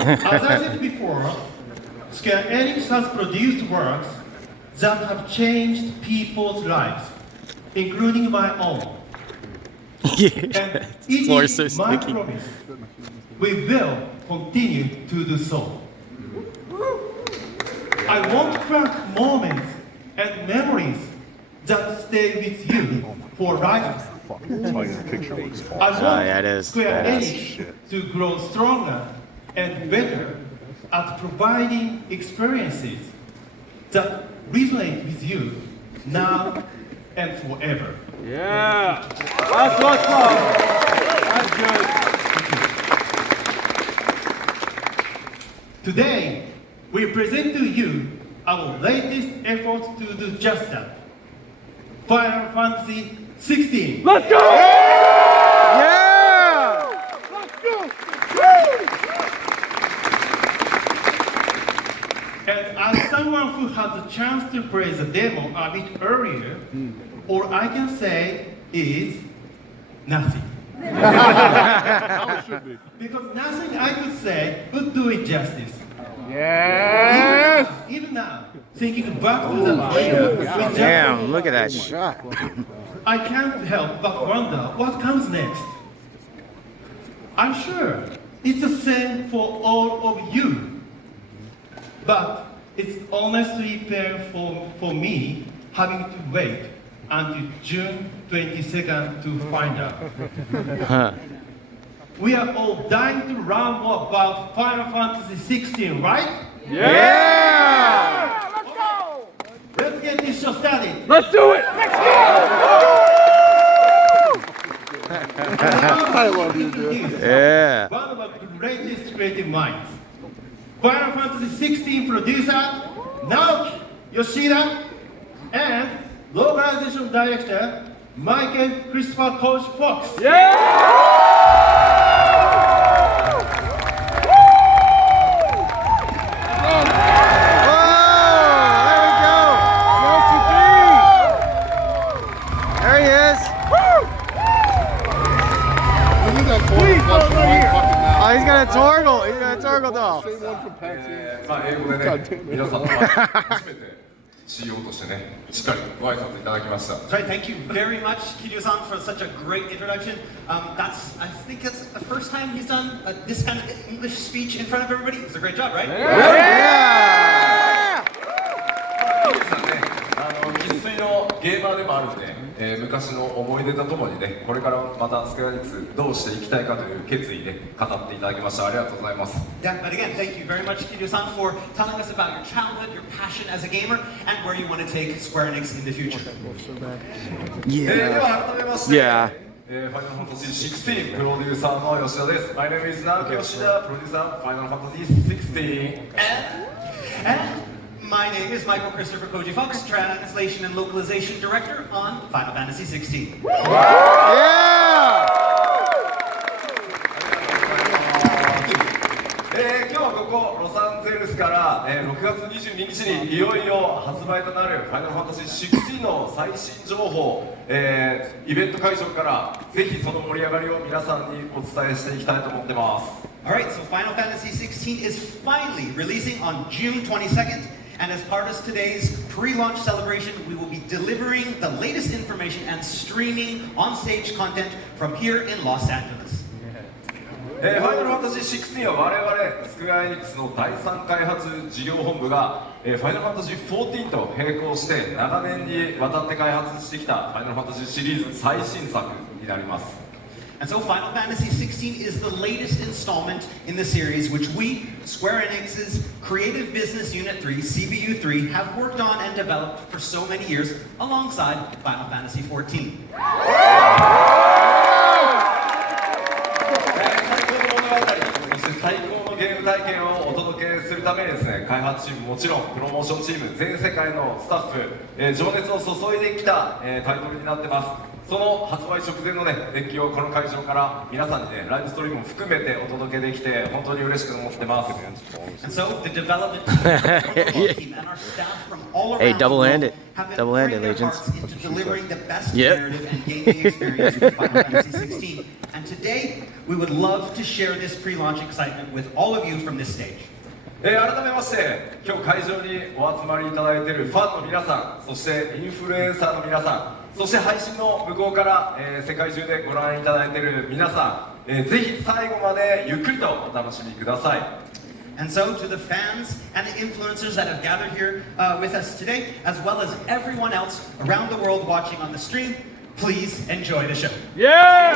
As I said before, Square Enix has produced works that have changed people's lives, including my own. And it is my promise. We will continue to do so. I want to craft moments and memories that stay with you for life. I want Square Enix to grow stronger and better at providing experiences that resonate with you now and forever. Yeah, that's what's up. That's good. Today, we present to you our latest effort to do just that. Final Fantasy 16. Let's go! Yeah! Let's go! And as someone who had the chance to play the demo a bit earlier, all I can say is nothing. How it should be. Because nothing I could say would do it justice. Yes! Even now, thinking back to the trailer, Damn, look at that shot. I can't help but wonder what comes next. I'm sure it's the same for all of you. But it's honestly painful for me having to wait until June 22nd to find out. We are all dying to learn more about Final Fantasy 16, right? Yeah! Let's go! Let's get this show started. Let's do it! Let's go! I love you, dude. Yeah. One of our greatest creative minds. Final Fantasy 16 producer, Naoki Yoshida, and localization director, Michael Christopher Coach Fox. He's got a Torgle. He's got a Torgle doll. Same one from PAX. 英語でね、皆さんの前で初めて CEO としてね、しっかりご挨拶いただきました。 Right, thank you very much, Kiryu-san, for such a great introduction. I think that's the first time he's done this kind of English speech in front of everybody. It was a great job, right? Yeah! キリさんね、生粋のゲーマーでもあるんで、昔の思い出とともにね、これからまたスクエアニックスどうしていきたいかという決意で語っていただきました。ありがとうございます。 Yeah, but again, thank you very much, Kiryu-san, for telling us about your childhood, your passion as a gamer, and where you want to take Square Enix in the future. では改めまして、 Yeah. ファイナルファンタジー16プロデューサーの吉田です。My name is Naoki Yoshida, producer Final Fantasy 16. And my name is Michael Christopher Koji Fox, translation and localization director on Final Fantasy 16. Yeah! 今日はここロサンゼルスから、6月22日にいよいよ発売となるファイナルファンタジー16の最新情報、イベント会場からぜひその盛り上がりを皆さんにお伝えしていきたいと思ってます。 Alright, so Final Fantasy 16 is finally releasing on June 22nd. And as part of today's pre-launch celebration, we will be delivering the latest information and streaming on-stage content from here in Los Angeles. ファイナルファンタジー16は我々スクエアエニックスの第3開発事業本部が、ファイナルファンタジー14と並行して長年にわたって開発してきたファイナルファンタジーシリーズ最新作になります。 And so Final Fantasy 16 is the latest installment in the series, which we, Square Enix's Creative Business Unit 3, CBU3, have worked on and developed for so many years alongside Final Fantasy 14. 最高のゲーム体験をお届けするためにですね、開発チームもちろんプロモーションチーム全世界のスタッフ、情熱を注いできた、タイトルになってます。その発売直前のね、熱気をこの会場から皆さんにね、ライブストリームも含めてお届けできて本当に嬉しく思ってます。 And so the development team and our staff from all around Hey, the double-handed. world have been Double-handed, putting their Legions. hearts into delivering the best Yep. narrative and gaming experience with Final Fantasy 16. And And today, we would love to share this pre-launch excitement with all of you from this stage. 改めまして今日会場にお集まりいただいているファンの皆さん、そしてインフルエンサーの皆さん、そして配信の向こうから、世界中でご覧いただいている皆さん、ぜひ最後までゆっくりとお楽しみください。 And so, to the fans and the influencers that have gathered here with us today, as well as everyone else around the world watching on the stream, please enjoy the show. Yeah!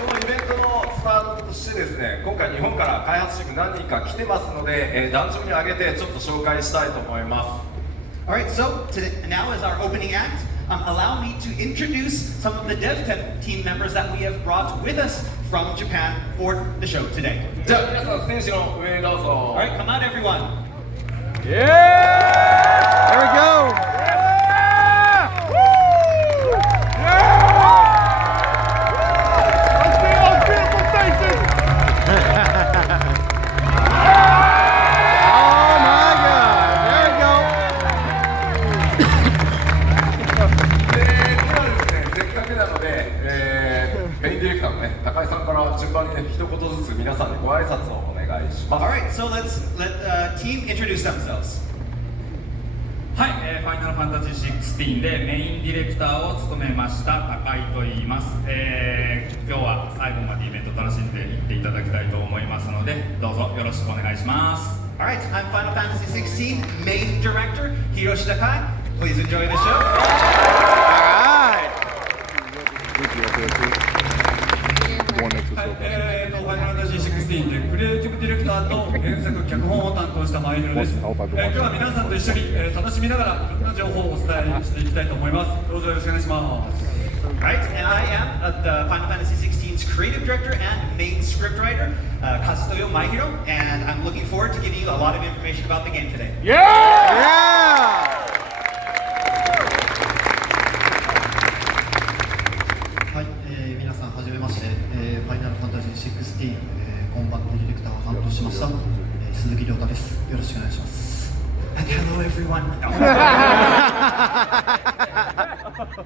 このイベントのスタートとしてですね、今回日本から開発チーム何人か来てますので、壇上に上げてちょっと紹介したいと思います。 Alright, so now as our opening act, allow me to introduce some of the dev team members that we have brought with us from Japan for the show today. じゃあ皆さんステージの上へどうぞ。 Alright, come on everyone. Yeah! There we go. Yeah! Woo! Yeah! Let's see those beautiful faces! Oh my God. There we go. 今ですね、せっかくなので、メインディレクターのね、高井さんから順番にね、一言ずつ皆さんにご挨拶をお願いします。 Alright, so let team introduce themselves. はい、ファイナルファンタジー16でメインディレクターを務めました高井と言います、今日は最後までイベント楽しんでいっていただきたいと思いますのでどうぞよろしくお願いします。 Alright, I'm Final Fantasy 16 main director Hiroshi Takai. Please enjoy the show. All right. ファイナルファンタジー16でクリエイティブディレクターと原作脚本を担当した前広です。今日は皆さんと一緒に、楽しみながらいろんな情報をお伝えしていきたいと思います。どうぞよろしくお願いします。 Right, and I am the Final Fantasy 16's creative director and main scriptwriter, Kazutoyo Maehiro, and I'm looking forward to giving you a lot of information about the game today. Yeah! Yeah. はい、皆さんはじめまして、ファイナルファンタジー16、コンバットディレクターを担当しました、鈴木亮太です。よろしくお願いします。 And hello everyone.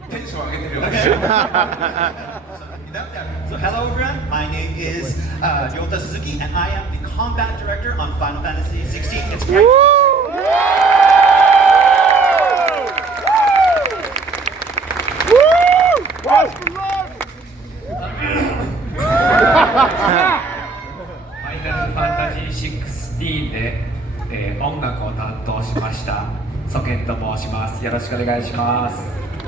テンション上げてるよね。 So hello everyone, my name is Ryota Suzuki, and I am the combat director on Final Fantasy 16. It's great. Watch the love! ファイナルファンタジー16で、音楽を担当しましたソケンと申します。よろしくお願いします。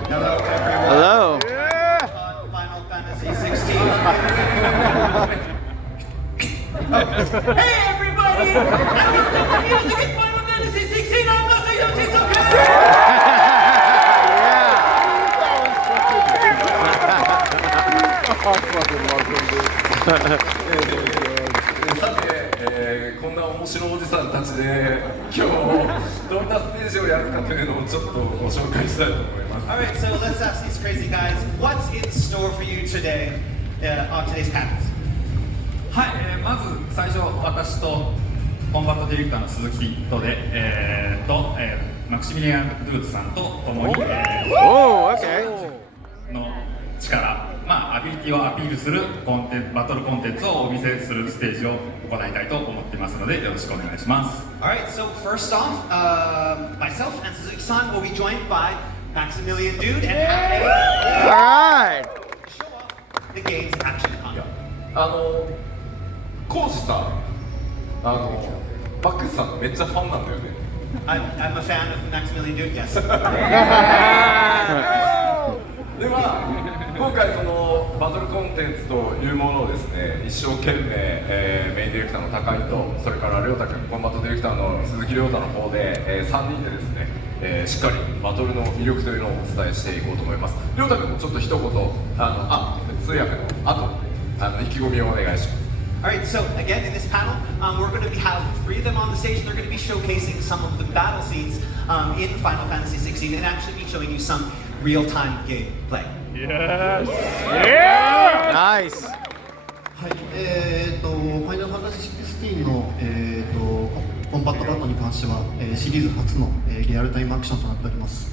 Hello everyone. Hello. Yeah! On Final Fantasy 16. Hey everybody! I looked up the music in Final Fantasy 16. I'm Masayoshi Sakai. I fucking love him, dude. さて、こんな面白いおじさんたちで今日どんなステージをやるかというのをちょっとご紹介したいと思います。 Alright, so let's ask these crazy guys, what's in store for you today on today's panels? はい、まず最初私とコンバットディレクターの鈴木とで、マクシミリアン・ドゥーツさんと共に、 Oh, okay. の力、アビリティをアピールするバトルコンテンツをお見せするステージを行いたいと思っていますのでよろしくお願いします。 Alright, so first off, myself and Suzuki-san will be joined by Maximilian Dude and have All right. show off the game's action content. コウジさん、バックスさんめっちゃファンなんだよね。 I'm a fan of Maximilian Dude, yes. では今回そのバトルコンテンツというものをですね一生懸命、メインディレクターの高井とそれから亮太君コンバットディレクターの鈴木亮太の方で、3人でですね、しっかりバトルの魅力というのをお伝えしていこうと思います。亮太君もちょっと一言通訳の後意気込みをお願いします。 Alright, so again in this panel, we're going to have 3 of them on the stage, and they're going to be showcasing some of the battle scenes in Final Fantasy 16 and actually be showing you some real-time gameplay. Yes! Yeah! Nice. はい、ファイナルファンタジー16の、コンバットバトルに関しては、シリーズ初の、リアルタイムアクションとなっております。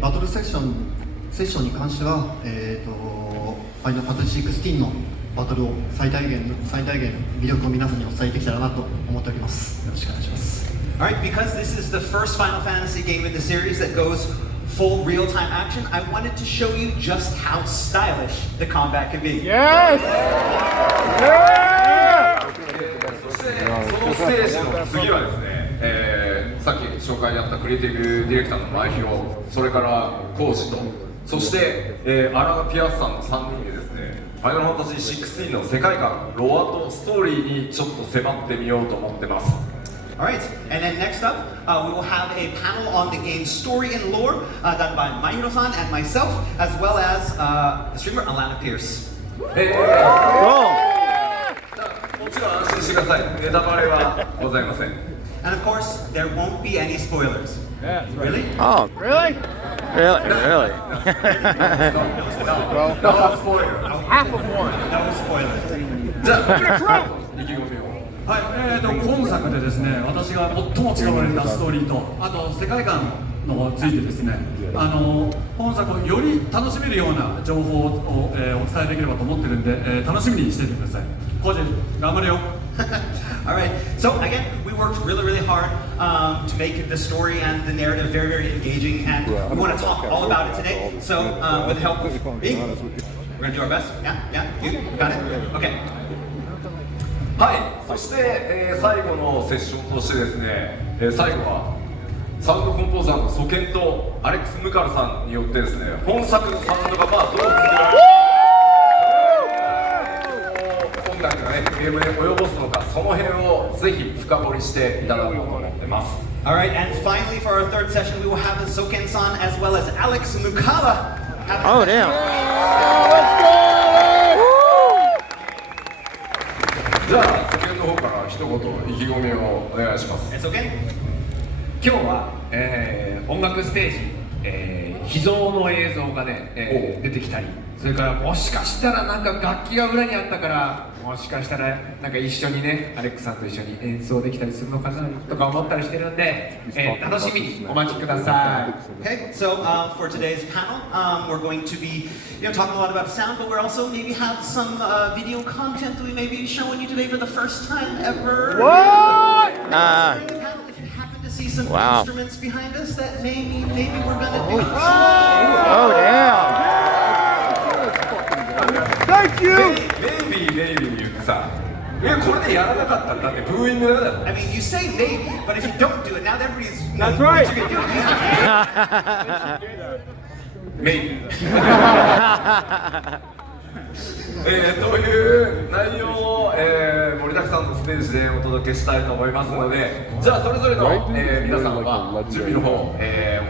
バトルセッションに関しては、ファイナルファンタジー16のバトルを最大限の魅力を皆さんにお伝えできたらなと思っております。よろしくお願いします。Alright, because this is the first Final Fantasy game in the series that goes full real-time action, I wanted to show you just how stylish the combat can be. Yes! そしてそのステージの次はですね、さっき紹介にあったクリエイティブディレクターの前広、それからコウジと、そして、アラガピアスさんの3人でですね、ファイナルファンタジー16の世界観、ロアとストーリーにちょっと迫ってみようと思ってます。Alright, and then next up, we will have a panel on the game's story and lore done by Mahiro-san and myself, as well as the streamer Alana Pierce. もちろん安心してください。ネタバレはございません。And of course, there won't be any spoilers. Really? Oh, Really? really? No spoiler. Half of one. No spoilers. じゃあ、意気込みを。はい、今作でですね、私が最も力を入れたストーリーと、あと世界観のついてですね、本作をより楽しめるような情報を、お伝えできればと思ってるんで、楽しみにしていてください。コージ、頑張れよ。Alright, so again, we worked really hard to make the story and the narrative very engaging, and we want to talk all about it today. So, with the help of me, we're going to do our best. Yeah, you got it? Okay. はい、そして、最後のセッションとしてですね、最後はサウンドコンポーザーのソケンとアレックス・ムカルさんによってですね、本作のサウンドがどう作られる音楽がね、ゲームで及ぼすのか、その辺をぜひ深掘りしていただこうと思ってます。Alright, and finally for our third session, we will have the Soken-san as well as Alex Mukala. Oh, damn. Let's go! じゃあ、ソケンの方から一言意気込みをお願いします。Soken? 今日は、音楽ステージ、秘蔵の映像がね、出てきたり、それからもしかしたらなんか楽器が裏にあったから、もしかしたらなんか一緒にね、アレックさんと一緒に演奏できたりするのかなとか思ったりしてるんで、楽しみにお待ちください。Okay, so for today's panel, we're going to be, talking a lot about sound, but we're also maybe have some video content that we may be showing you today for the first time ever. What? If you happen to see some Wow. instruments behind us, that maybe we're gonna do. Oh, damn. Thank you! ベイビー言ってさ、これでやらなかったらだってブーイングだよ。 I mean, you say maybe, but if you don't do it, now everybody's. That's right. What you gonna do? You have to. メイビー。という内容を、盛りだくさんのステージでお届けしたいと思いますので、じゃあそれぞれの、皆さんは準備の方、お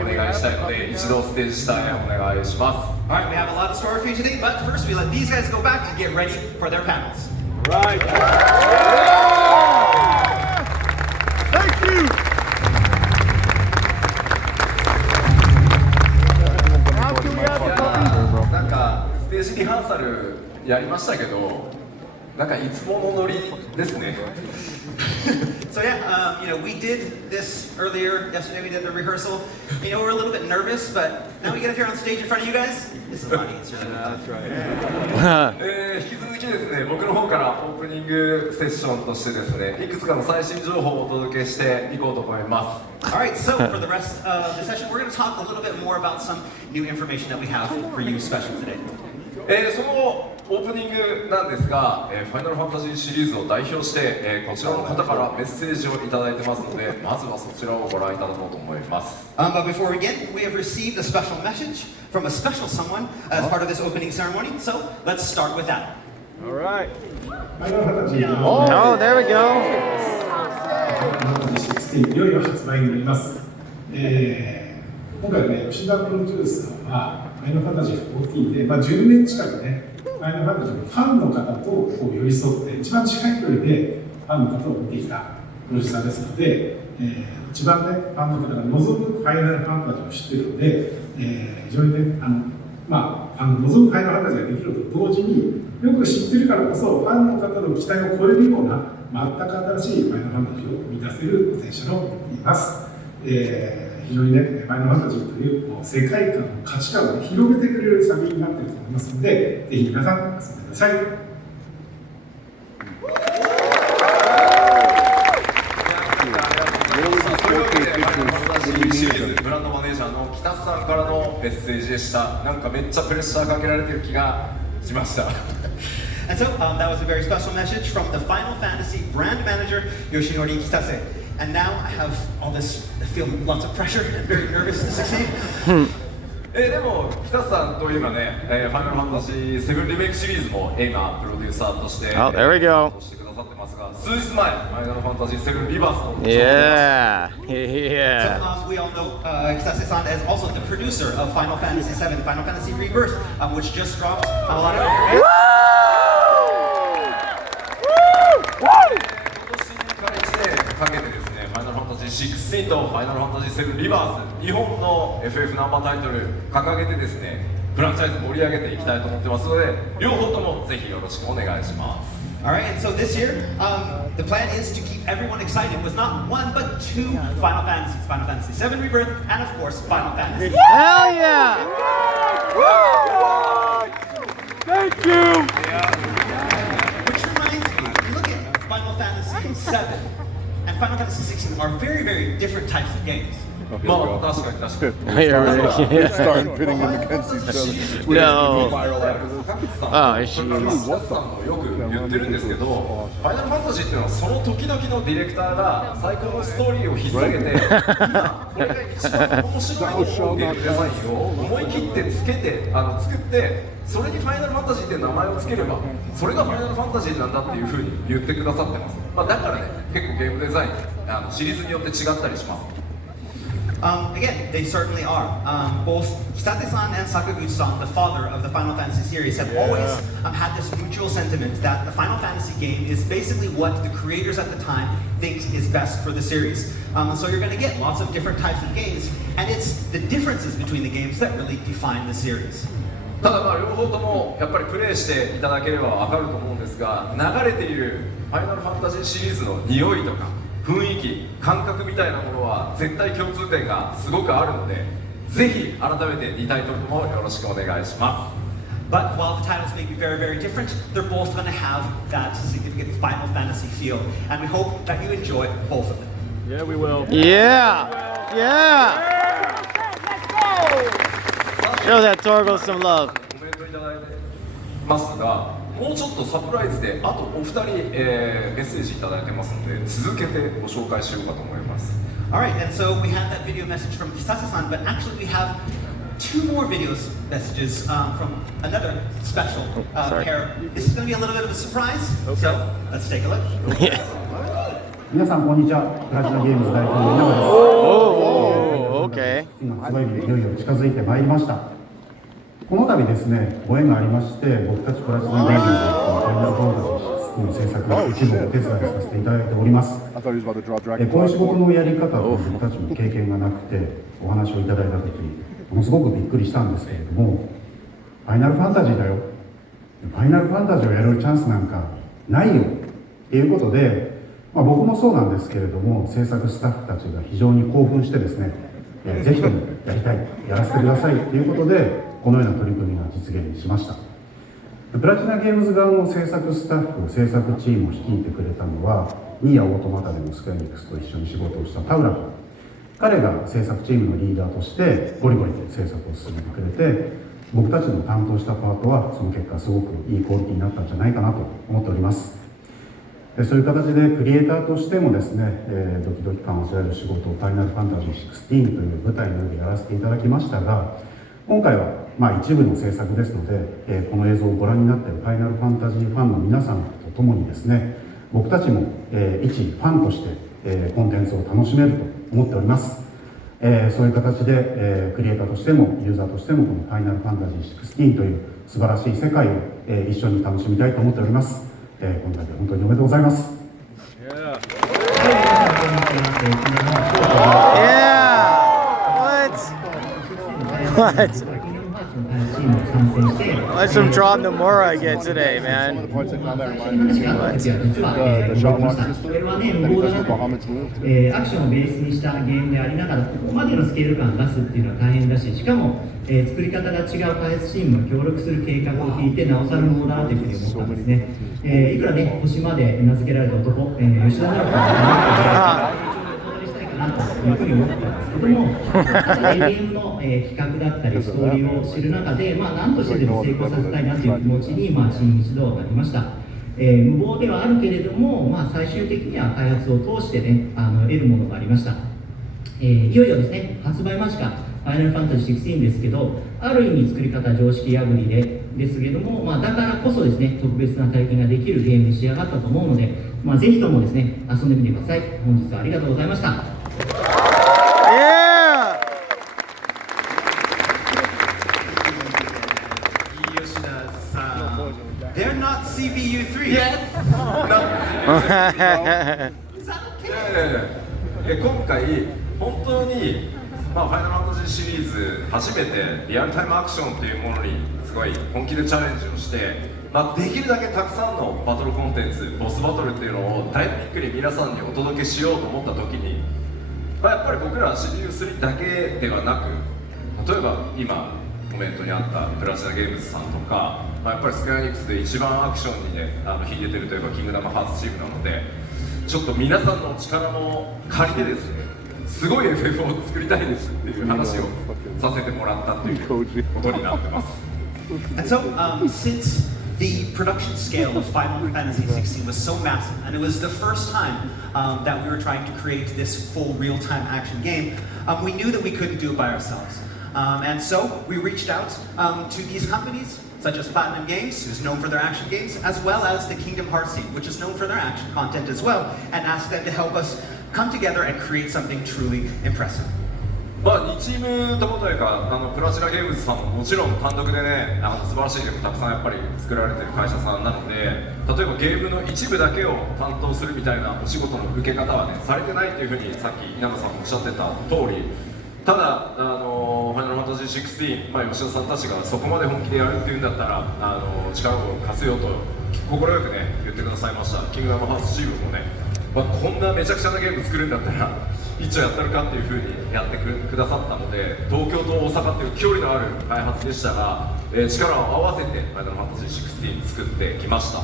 願いしたいので一度ステージ下へお願いします。All right, we have a lot of story for you today, but first we let these guys go back and get ready for their panels. Right. Thank you! なんかステージリハーサルやりましたけど、なんかいつものノリですね。So yeah, we did this earlier yesterday. We did the rehearsal. We're a little bit nervous, but now we get up here on stage in front of you guys. This is a lot easier than we thought. 引き続きですね、僕の方からオープニングセッションとしてですね、いくつかの最新情報をお届けしていこうと思います。All right, so for the rest of the session, we're going to talk a little bit more about some new information that we have for you special today. そのオープニングなんですが、ファイナルファンタジーシリーズを代表して、こちらの方からメッセージをいただいてますので、まずはそちらをご覧いただこうと思います。But before we begin, we have received a special message from a special someone as part of this opening ceremony. So let's start with that. All right. Oh, there we go. 16いよいよ発売になります。今回ね、吉田プロデューサーはファイナルファンタジー14で、10年近くね、ファイナルファンタジーのファンの方とこう寄り添って一番近い距離でファンの方を見てきたプロデューサーですので、一番ね、ファンの方が望むファイナルファンタジーを知っているので、非常にね、望むファイナルファンタジーができると同時によく知ってるからこそファンの方の期待を超えるような全く新しいファイナルファンタジーを生み出せるポテンシャルを持っています。非常にね、ファイナルファンタジーというこう世界観、価値観を広げてくれる作品になっていると思いますので、ぜひ皆さん、遊んでください。シリーズブランドマネージャーの北さんからのメッセージでした。なんかめっちゃプレッシャーかけられてる気がしました。And so that was a very special message from the Final Fantasy brand manager, Yoshinori Kitase. And now I have all this, I feel lots of pressure and very nervous to succeed. でも北さんといえばね、ファイナルファンタジー7リメイクシリーズも今プロデューサーとして、Oh, there we go. してくださってますが、数日前ファイナルファンタジー7リバースの Yeah. So Yeah. we all know Kitase-san as also the producer of Final Fantasy VII, Final Fantasy Rebirth, which just dropped a lot of. 今年から1年かけてですね、ファイナルファンタジー16とファイナルファンタジー7リバース、日本の FF ナンバータイトル掲げてですね、フランチャイズ盛り上げていきたいと思ってますので、両方ともぜひよろしくお願いします。Alright, and so this year, the plan is to keep everyone excited with not one but two Final Fantasies, Final Fantasy VII Rebirth, and of course, Final Fantasy. Hell yeah. Thank you. Which reminds me, if you look at Final Fantasy VII and Final Fantasy 16 are very, very different types of games. まあ確かに確かに。 Yeah. Start pitting them against each other. No. Oh, ー、それからスタッフさんもよく言ってるんですけど、ファイナルファンタジーっていうのはその時々のディレクターが最高のストーリーを引っ提げて、今これが一番面白いと思うゲームデザインを思い切ってつけて作って、それにファイナルファンタジーっていう名前をつければ、それがファイナルファンタジーなんだっていうふうに言ってくださってます。まあだからね、結構ゲームデザインシリーズによって違ったりします。Again, they certainly are. Both Kitase-san and Sakaguchi-san, the father of the Final Fantasy series, have always had this mutual sentiment that the Final Fantasy game is basically what the creators at the time think is best for the series. So you're going to get lots of different types of games, and it's the differences between the games that really define the series. ただまあ両方ともやっぱりプレイしていただければ分かると思うんですが、流れているファイナルファンタジーシリーズの匂いとか雰囲気、感覚みたいなものは絶対共通点がすごくあるので、ぜひ改めて2タイトルもよろしくお願いします。But while the titles may be very, very different, they're both going to have that significant Final Fantasy feel, and we hope that you enjoy both of them. Yeah, we will. Yeah. Yeah. Show that Torgo some love. コメントいただいてますが、もうちょっとサプライズであとお二人、メッセージいただいてますので、続けてご紹介しようかと思います。Alright, and so we had that video message from Kitase-san, but actually we have two more messages from another special pair. This is going to be a little bit of a surprise, so let's take a look. 皆さんこんにちは。プラチナゲームズ代表の稲葉です。Oh, okay. 今発売日がいよいよ近づいてまいりました。この度ですね、ご縁がありまして、僕たちプラチナゲームズファイナルファンタジーの制作の一部をお手伝いさせていただいております。こういう仕事のやり方を僕たちも経験がなくて、お話をいただいたとき、ものすごくびっくりしたんですけれども、ファイナルファンタジーだよ。ファイナルファンタジーをやれるチャンスなんかないよ。っていうことで、僕もそうなんですけれども、制作スタッフたちが非常に興奮してですね、ぜひともやりたい、やらせてくださいということで、このような取り組みが実現しました。プラチナゲームズ側の制作スタッフ、制作チームを率いてくれたのは、ニーヤオートマタでのスクエアニックスと一緒に仕事をしたタウラ君。彼が制作チームのリーダーとしてゴリゴリと制作を進めてくれて、僕たちの担当したパートはその結果すごくいいクオリティになったんじゃないかなと思っております。そういう形でクリエイターとしてもですね、ドキドキ感を味わえる仕事をファイナルファンタジー16という舞台の上でやらせていただきましたが、今回は一部の制作ですので、この映像をご覧になっているファイナルファンタジーファンの皆さんとともにですね、僕たちも、一ファンとして、コンテンツを楽しめると思っております。そういう形で、クリエイターとしてもユーザーとしてもこのファイナルファンタジー16という素晴らしい世界を、一緒に楽しみたいと思っております。今回で本当におめでとうございます。Yeah. What? What? 参戦して、Like some draw Nomura I get today, man. 最初に話があった時は実は動きました。それはね、無謀だなと、アクションをベースにしたゲームでありながら、ここまでのスケール感を出すっていうのは大変だし、しかも、作り方が違う開発チームが協力する計画を聞いて、なおさら無謀だなというふうに思ったんですね。いくらね、星まで名付けられた男、吉田直樹がなというふうに思ってたんですけども、ただゲームの企画だったりストーリーを知る中で、何としてでも成功させたいなという気持ちに新一度なりました。無謀ではあるけれども、最終的には開発を通してね、得るものがありました。いよいよですね、発売間近、ファイナルファンタジー16ですけど、ある意味作り方常識破りですけども、だからこそですね、特別な体験ができるゲームに仕上がったと思うので、ぜひともですね、遊んでみてください。本日はありがとうございました。Yeah! They're not CPU3. Yes. 今回本当にファイナルファンタジーシリーズ初めてリアルタイムアクションっていうものにすごい本気でチャレンジをして、できるだけたくさんのバトルコンテンツ、ボスバトルっていうのをダイナミックに皆さんにお届けしようと思った時に、やっぱり僕ら CPU3 だけではなく、例えば今コメントにあったプラチナゲームズさんとか、やっぱりスクエアエニックスで一番アクションにね秀でてるといえばキングダムハーツチームなので、ちょっと皆さんの力も借りてですね、すごい FF を作りたいですっていう話をさせてもらったっていうことになってます。And so, since the production scale of Final Fantasy 16 was so massive, and it was the first time that we were trying to create this full real-time action game, we knew that we couldn't do it by ourselves. And so we reached out to these companies, such as Platinum Games, who's known for their action games, as well as the Kingdom Hearts team, which is known for their action content as well, and asked them to help us come together and create something truly impressive. 2チームともというかプラチナゲームズさんももちろん単独でね素晴らしいゲームたくさんやっぱり作られてる会社さんなので、例えばゲームの一部だけを担当するみたいなお仕事の受け方はねされてないというふうにさっき稲葉さんもおっしゃってた通り、ただファイナルファンタジー16、吉田さんたちがそこまで本気でやるっていうんだったら力を貸せようと快くね言ってくださいました。キングダムハーツチームもね、こんなめちゃくちゃなゲーム作るんだったら一丁やったるかっていうふうにやってくださったので、東京と大阪っていう距離のある開発でしたが、力を合わせてファイナルファンタジー16作ってきました。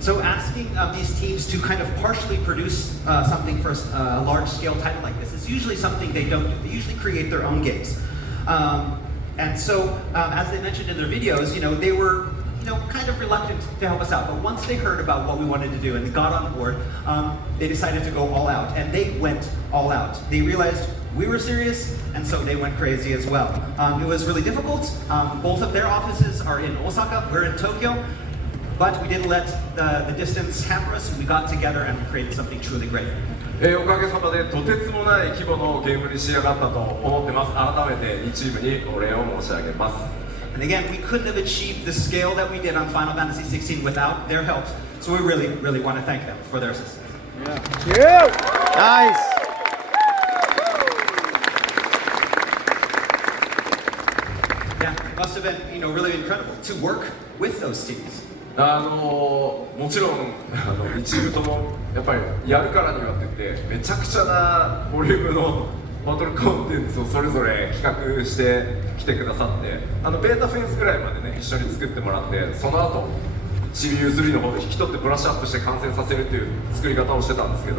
So asking these teams to kind of partially produce something for a large-scale title like this is usually something they don't do. They usually create their own games. And so, as they mentioned in their videos, they were kind of reluctant to help us out. But once they heard about what we wanted to do and they got on board, they decided to go all out. And they went all out. They realized we were serious, and so they went crazy as well. It was really difficult. Both of their offices are in Osaka. We're in Tokyo. But we didn't let the distance hamper us. We got together and created something truly great. おかげさまでとてつもない規模のゲームに仕上がったと思ってます。改めて2チームにお礼を申し上げます。And again, we couldn't have achieved the scale that we did on Final Fantasy 16 without their help. So we really, really want to thank them for their assistance. Yeah. Nice. Yeah, it must have been, really incredible to work with those teams. もちろん2チームともやっぱりやるからにはって言ってめちゃくちゃなボリュームのバトルコンテンツをそれぞれ企画してきてくださって、ベータフェーズぐらいまでね一緒に作ってもらって、その後 CPU3 の方で引き取ってブラッシュアップして完成させるっていう作り方をしてたんですけど、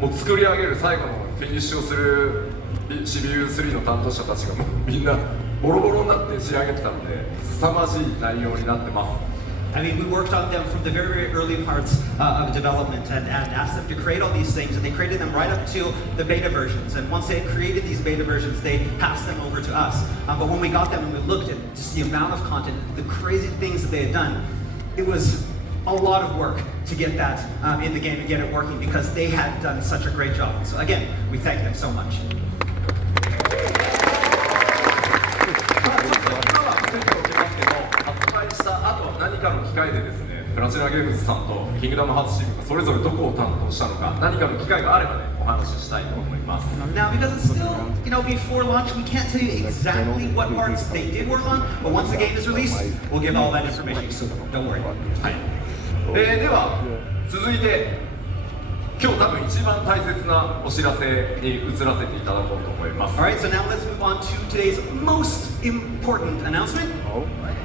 もう作り上げる最後のフィニッシュをする CPU3 の担当者たちがもうみんなボロボロになって仕上げてたので凄まじい内容になってます。I mean, we worked on them from the very, very early parts of development and asked them to create all these things, and they created them right up to the beta versions. And once they had created these beta versions, they passed them over to us. But when we got them and we looked at just the amount of content, the crazy things that they had done, it was a lot of work to get that in the game and get it working because they had done such a great job. So again, we thank them so much. 何かの機会でですね、プラチナゲームズさんとキングダムハーツチームがそれぞれどこを担当したのか、何かの機会があればね、お話ししたいと思います。 Now, because it's still, before launch, we can't tell you exactly what parts they did work on, but once the game is released, we'll give all that information soon. Don't worry. はい。では続いて今日多分一番大切なお知らせに移らせていただこうと思います。 Alright, so now let's move on to today's most important announcement.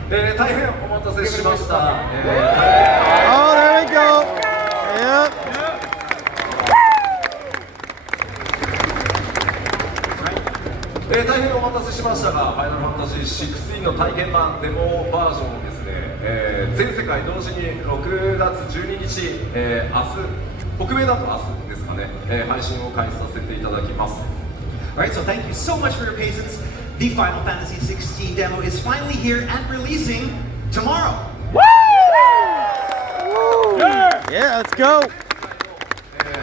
大変お待たせしました。Oh, there we go. Yep. 大変お待たせしましたが、ファイナルファンタジー16の体験版デモバージョンをですね、全世界同時に6月12日、明日、北米だと明日ですかね、配信を開始させていただきます。 Alright, so thank you so much for your patience. The Final Fantasy 16 demo is finally here and releasing tomorrow. Yeah, let's go.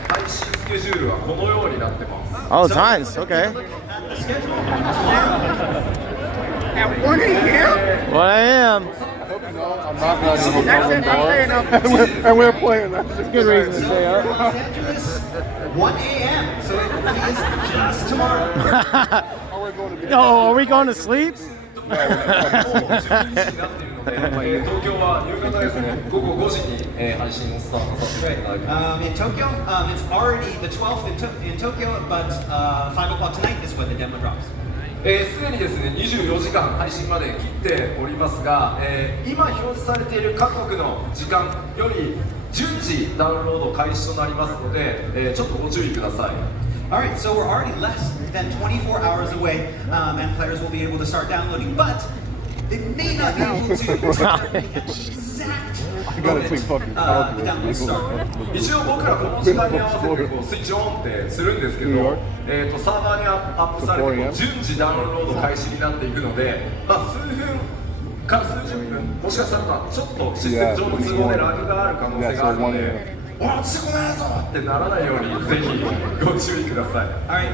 配信スケジュールはこのようになってます。 Oh, times. Okay. At 1 a.m.? 1 a.m. I'm not and we're playing. That's a good reason to stay up. Los Angeles, 1 a.m. So it really is just tomorrow. Oh, are we going to sleep? 東京は夕方ですね、午後5時に配信をスタートさせていただきます。 In Tokyo, it's already the 12th in Tokyo, but 5 o'clock tonight is when the demo drops. すでにですね、24時間配信まで切っておりますが、今表示されている各国の時間より順次ダウンロード開始となりますので、ちょっとご注意ください。 Alright, so we're already less than 24 hours away, and players will be able to start downloading, but they may not be able to the exact moment the download start. 一応僕らこの時間に合わせてスイッチオンってするんですけど、サーバーにアップされて順次ダウンロード開始になっていくので、数分から数十分、もしかしたらちょっとシステム上の都合でラグがある可能性があるので、落ちてこないぞってならないようにぜひご注意ください。 Alright,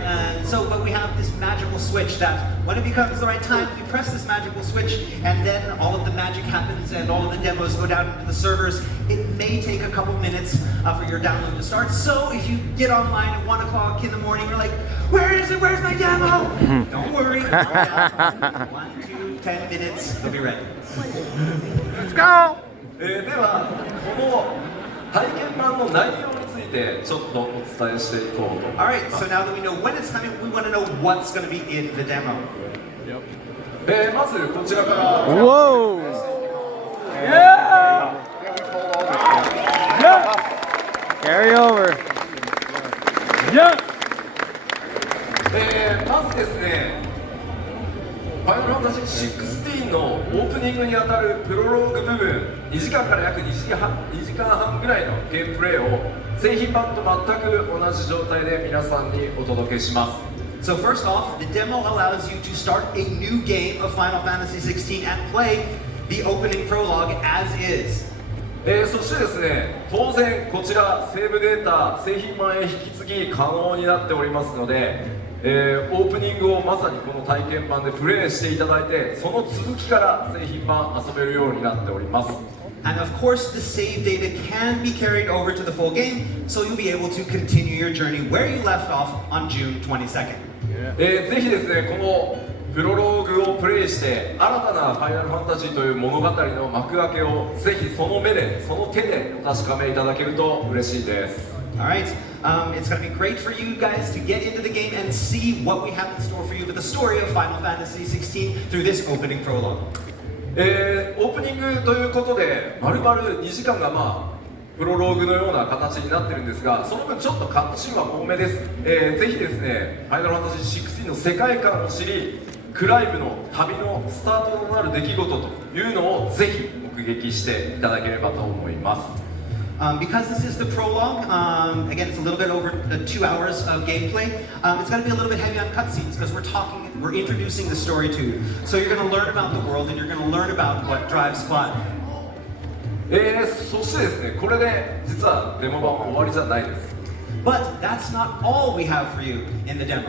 but we have this magical switch that when it becomes the right time, we press this magical switch, and then all of the magic happens and all of the demos go down into the servers. It may take a couple minutes for your download to start, so if you get online at 1 o'clock in the morning, you're like, where is it? Where's my demo? Don't worry. 1, 2, 10 minutes, it'll be ready. Let's go. では、この体験版の内容についてちょっとお伝えしていこうと思います。 Alright, so now that we know when it's coming, we want to know what's going to be in the demo. まずこちらから。 Whoa. Yeah. Carry over. Yeah. まずですね、ファイナルファンタジー16のオープニングにあたるプロローグ部分、2時間から約2時間半ぐらいのゲームプレイを製品版と全く同じ状態で皆さんにお届けします。 So first off, the demo allows you to start a new game of Final Fantasy 16 and play the opening prologue as is. そしてですね、当然こちらセーブデータ製品版へ引き継ぎ可能になっておりますので、オープニングをまさにこの体験版でプレイしていただいて、その続きから製品版遊べるようになっております。 And of course, the save data can be carried over to the full game, so you'll be able to continue your journey where you left off on June 22nd. ぜひですね、このプロローグをプレイして新たなファイナルファンタジーという物語の幕開けをぜひその目で、その手でお確かめいただけると嬉しいです。 Alright, it's going to be great for you guys to get into the game and see what we have in store for you for the story of Final Fantasy 16 through this opening prologue. オープニングということで、丸々2時間がプロローグのような形になってるんですが、その分ちょっとカットシーンは多めです。ぜひですね、ファイナルファンタジー16の世界観を知り、クライムの旅のスタートとなる出来事というのをぜひ目撃していただければと思います。 Because this is the prologue, again, it's a little bit over 2 hours of gameplay. It's going to be a little bit heavy on cutscenes because we're introducing the story to you. So you're going to learn about the world and you're going to learn about what drives plot. そしてですね、これで実はデモ版終わりじゃないです。 But that's not all we have for you in the demo.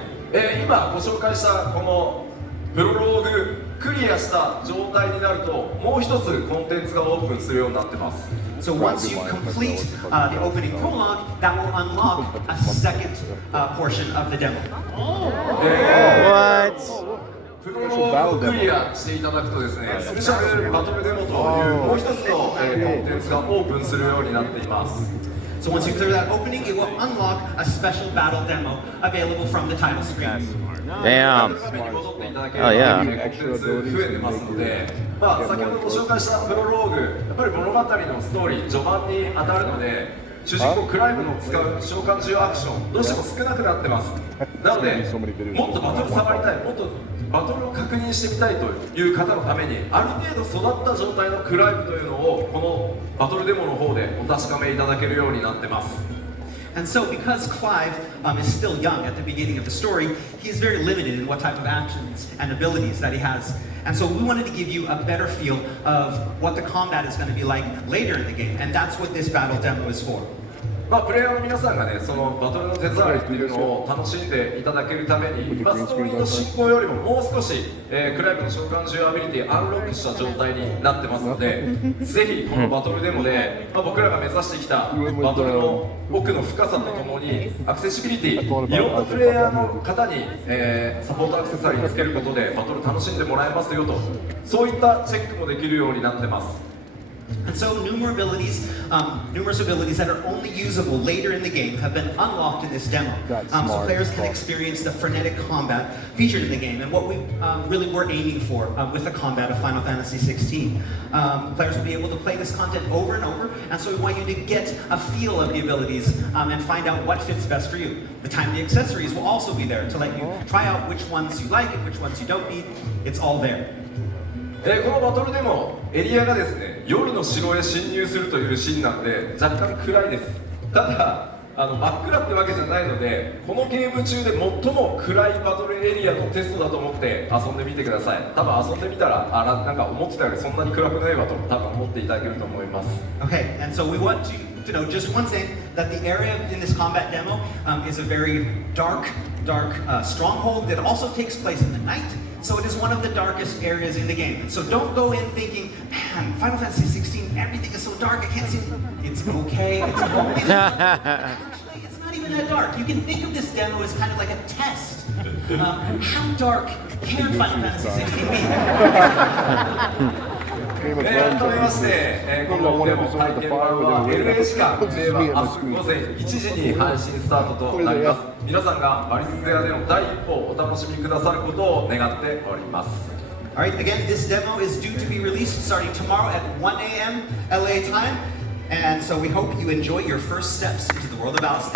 今ご紹介したこのプロローグクリアした状態になるともう一つコンテンツがオープンするようになってます。 So once you complete the opening prologue, that will unlock a second portion of the demo. プロローグをクリアしていただくとですね、スペシャルバトルデモというもう一つのコンテンツがオープンするようになっています。 So once you clear that opening, it will unlock a special battle demo available from the title screen. Damn. Oh yeah. コンテンツ増えてますので、まあ先ほどご紹介したプロローグ、やっぱり物語のストーリー序盤に当たるので、主人公クライブの使う召喚獣アクションどうしても少なくなってます。なので、もっとバトル触りたい、もっとバトルを確認してみたいという方のためにある程度育った状態のクライブというのをこのバトルデモの方でお確かめいただけるようになってます。 And so, because Clive is still young at the beginning of the story, he is very limited in what type of actions and abilities that he has. And so, we wanted to give you a better feel of what the combat is going to be like later in the game, and that's what this battle demo is for. まあ、プレイヤーの皆さんがね、そのバトルの手触りっていうのを楽しんでいただけるために、まあ、ストーリーの進行よりももう少し、クライブの召喚獣アビリティアンロックした状態になってますので、ぜひこのバトルデモで、まあ、僕らが目指してきたバトルの奥の深さとともにアクセシビリティ、いろんなプレイヤーの方に、サポートアクセサリーにつけることでバトル楽しんでもらえますよと、そういったチェックもできるようになってます。 And so numerous abilities that are only usable later in the game have been unlocked in this demo. So players can experience the frenetic combat featured in the game and what we really were aiming for with the combat of Final Fantasy 16. Players will be able to play this content over and over, and so we want you to get a feel of the abilities and find out what fits best for you. The timely accessories will also be there to let you try out which ones you like and which ones you don't need. It's all there. このバトルでもエリアがですね、夜の城へ侵入するというシーンなんで若干暗いです。ただ真っ暗ってわけじゃないので、このゲーム中で最も暗いバトルエリアのテストだと思って遊んでみてください。多分遊んでみたらなんか思ってたよりそんなに暗くないわと多分思っていただけると思います。 Okay, and so we want to know just one thing, that the area in this combat demo is a very dark stronghold that also takes place in the night. So it is one of the darkest areas in the game. So don't go in thinking, man, Final Fantasy 16, everything is so dark, I can't see. It's okay, it's only actually, it's not even that dark. You can think of this demo as kind of like a test. How dark can Final Fantasy 16 be? 改めまして、このデモ体験版は LA 時間令和明日午前1時に配信スタートとなります。皆さんがバリスゼアでの第一歩をお楽しみくださることを願っております。 Alright, again, this demo is due to be released starting tomorrow at 1 a.m. LA time. And so we hope you enjoy your first steps into the world of Alice.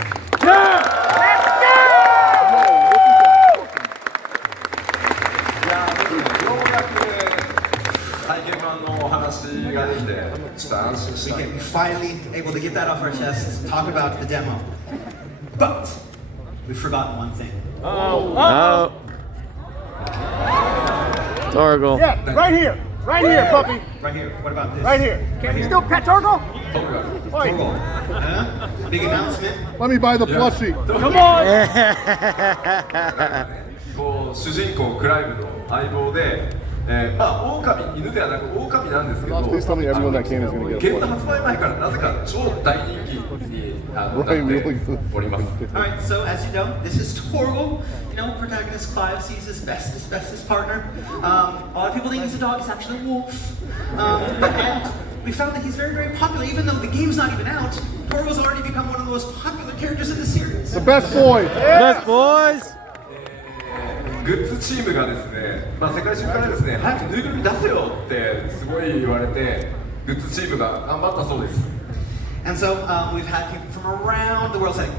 体験版のお話ができてちょっと安心した。 We can finally able to get that off our chests, talk about the demo. But we've forgotten one thing. Oh. Torgal. Yeah, right here. Right here, puppy. Right here. What about this? Right here. Can we still pet Torgal? Big announcement. Let me buy the plushie. Come on. こう主人公クライブの相棒で、まあ狼、犬ではなく狼なんですけど、ゲーム発売前からなぜか超大人気になっております。 Alright, so as you know, this is Torgal. You know, protagonist Clive sees his bestest partner. A lot of people think he's a dog, he's actually a wolf. And we found that he's very popular, even though the game's not even out. Torgal's already become one of the most popular characters in the series. The best boy. Best boys. グッズチームがですね、まあ、世界中からですね、早くぬいぐるみ出せよってすごい言われて、グッズチームが頑張ったそうです。 And so we've had people from around the world saying,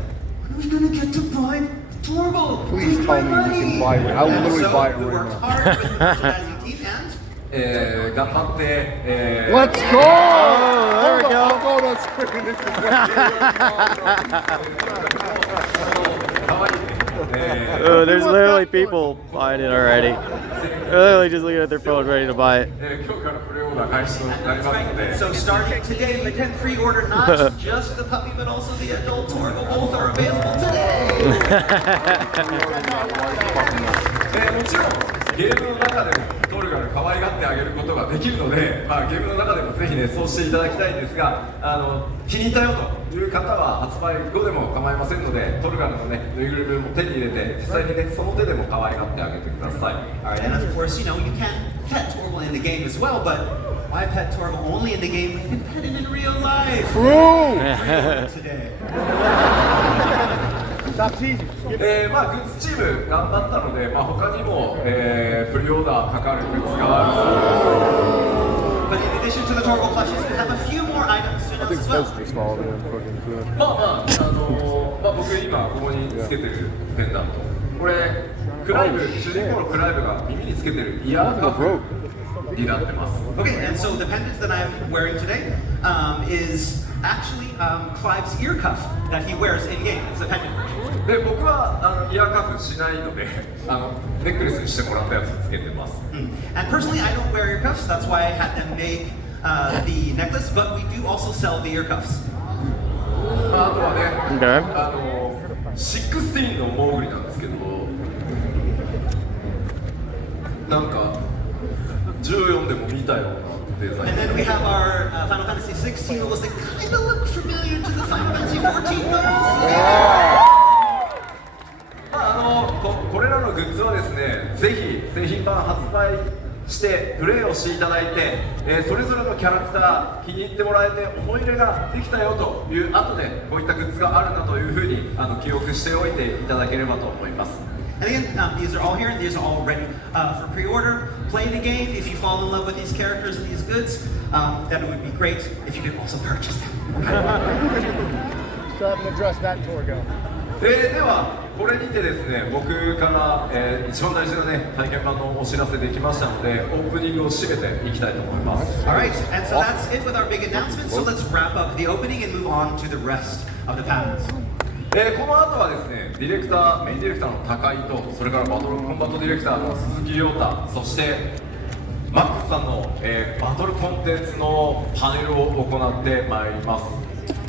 "When are we gonna get to buy Torgal? Please tell me we can buy it. I'll literally buy it we right worked now. hard with the merchandising team and 頑張って、 Let's go! there we go. I'll go to screen. This is Oh, there's literally people buying it already. They're literally just looking at their phone ready to buy it. 今日からプレオーダー開始となりますので。 so starting today, you can pre-order not just the puppy, but also the adult Torgal. Both are available today. もちろんゲームの中でもトルガル可愛がってあげることができるので、ゲームの中でもぜひねそうしていただきたいんですが、気に入ったよという方は発売後でも構いませんので、トルガルのねぬいぐるみも手に入れて実際にねその手でも可愛がってあげてください。 Alright, and of course, you know, you can pet Torval in the game as well, but why pet Torval only in the game? You can pet him in real life. True. Today. グッズチーム頑張ったので、他にも、プリオーダーかかるグッズがある。 But in addition to the Torval plushies, we have a few more items to I think announce as well. Fez just followed in fucking good. 僕今ここにつけてるペンダント、これクライブ、主人公のクライブが耳につけてるイヤーカフになってます。 Okay, and so the pendant that I'm wearing today is actually Clive's ear cuff that he wears in game. It's a pendant version. で僕はイヤーカフしないのでネックレスにしてもらったやつつけてます。 And personally, I don't wear ear cuffs. That's why I had them make the necklace. But we do also sell the ear cuffs. あとはね、16のモーグリなんですけど、なんか14でも見たようなデザイン。 And then we have our Final Fantasy 16 rules that kind of look familiar to the Final Fantasy 14 rules. これらのグッズはですね、ぜひ製品版発売してプレイをしていただいて、それぞれのキャラクター気に入ってもらえて思い入れができたよという後でこういったグッズがあるなというふうに記憶しておいていただければと思います。 And again, these are all here, and these are all ready for pre-order. Play the game. If you fall in love with these characters and these goods, then it would be great if you could also purchase them. Still haven't addressed that Torgo. ではこれにてですね、僕から、一番大事なね体験版のお知らせできましたので、オープニングを締めていきたいと思います。 All right, and so that's it with our big announcements. So let's wrap up the opening and move on to the rest of the panels. この後はですね、メインディレクターの高井と、それからバトルコンバットディレクターの鈴木亮太、そしてマックスさんの、バトルコンテンツのパネルを行ってまいります。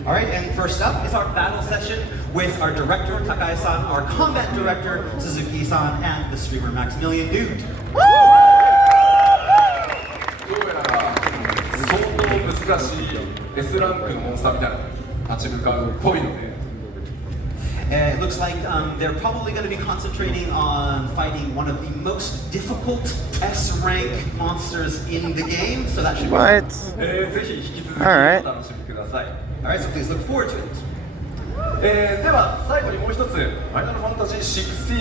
All right, and first up is our battle session with our director Takai-san, our combat director Suzuki-san, and the streamer Maximilian Dude. どうやら相当難しい S ランクのモンスターみたいなのに立ち向かうっぽいので。 It looks like they're probably going to be concentrating on fighting one of the most difficult S-rank monsters in the game, so that should be What? ぜひ引き続きお Alright. 楽しみください。 Alright, so please look forward to it. では最後にもう一つ、ファイナルファンタジー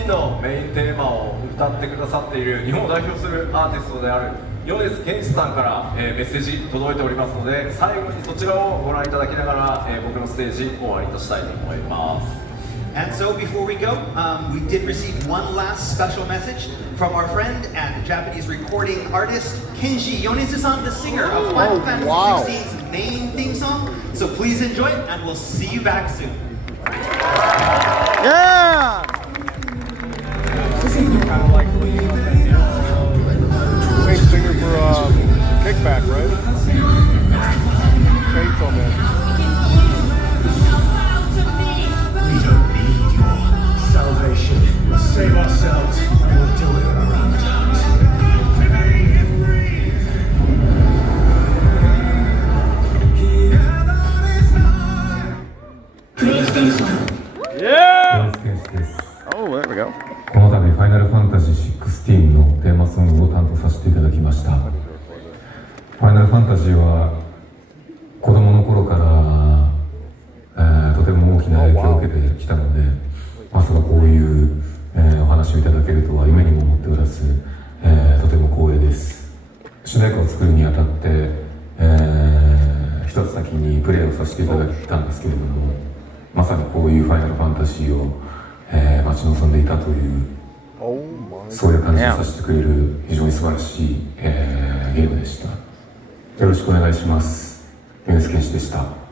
16のメインテーマを歌ってくださっている日本を代表するアーティストである米津玄師さんから、メッセージ届いておりますので、最後にそちらをご覧いただきながら、僕のステージ終わりとしたいと思います。 And so before we go, we did receive one last special message from our friend and Japanese recording artist Kenji Yonezu-san, the singer of Final Fantasy 16's main theme song. So please enjoy it, and we'll see you back soon. Yeah! Same singer for Kickback, right? Chainsaw Man. Let's save ourselves and we'll do it on our own terms. Yeah! Oh, there we go. この度ファイナルファンタジー16のテーマソングを担当させていただきました。ファイナルファンタジーは子供の頃から、とても大きな影響を受けてきたので、まさかこういう、お話をいただけるとは夢にも思っておらず、とても光栄です。主題歌を作るにあたって、一つ先にプレイをさせていただいたんですけれども、まさにこういうファイナルファンタジーを、待ち望んでいたという、そういう感じをさせてくれる非常に素晴らしい、ゲームでした。よろしくお願いします。米津玄師でした。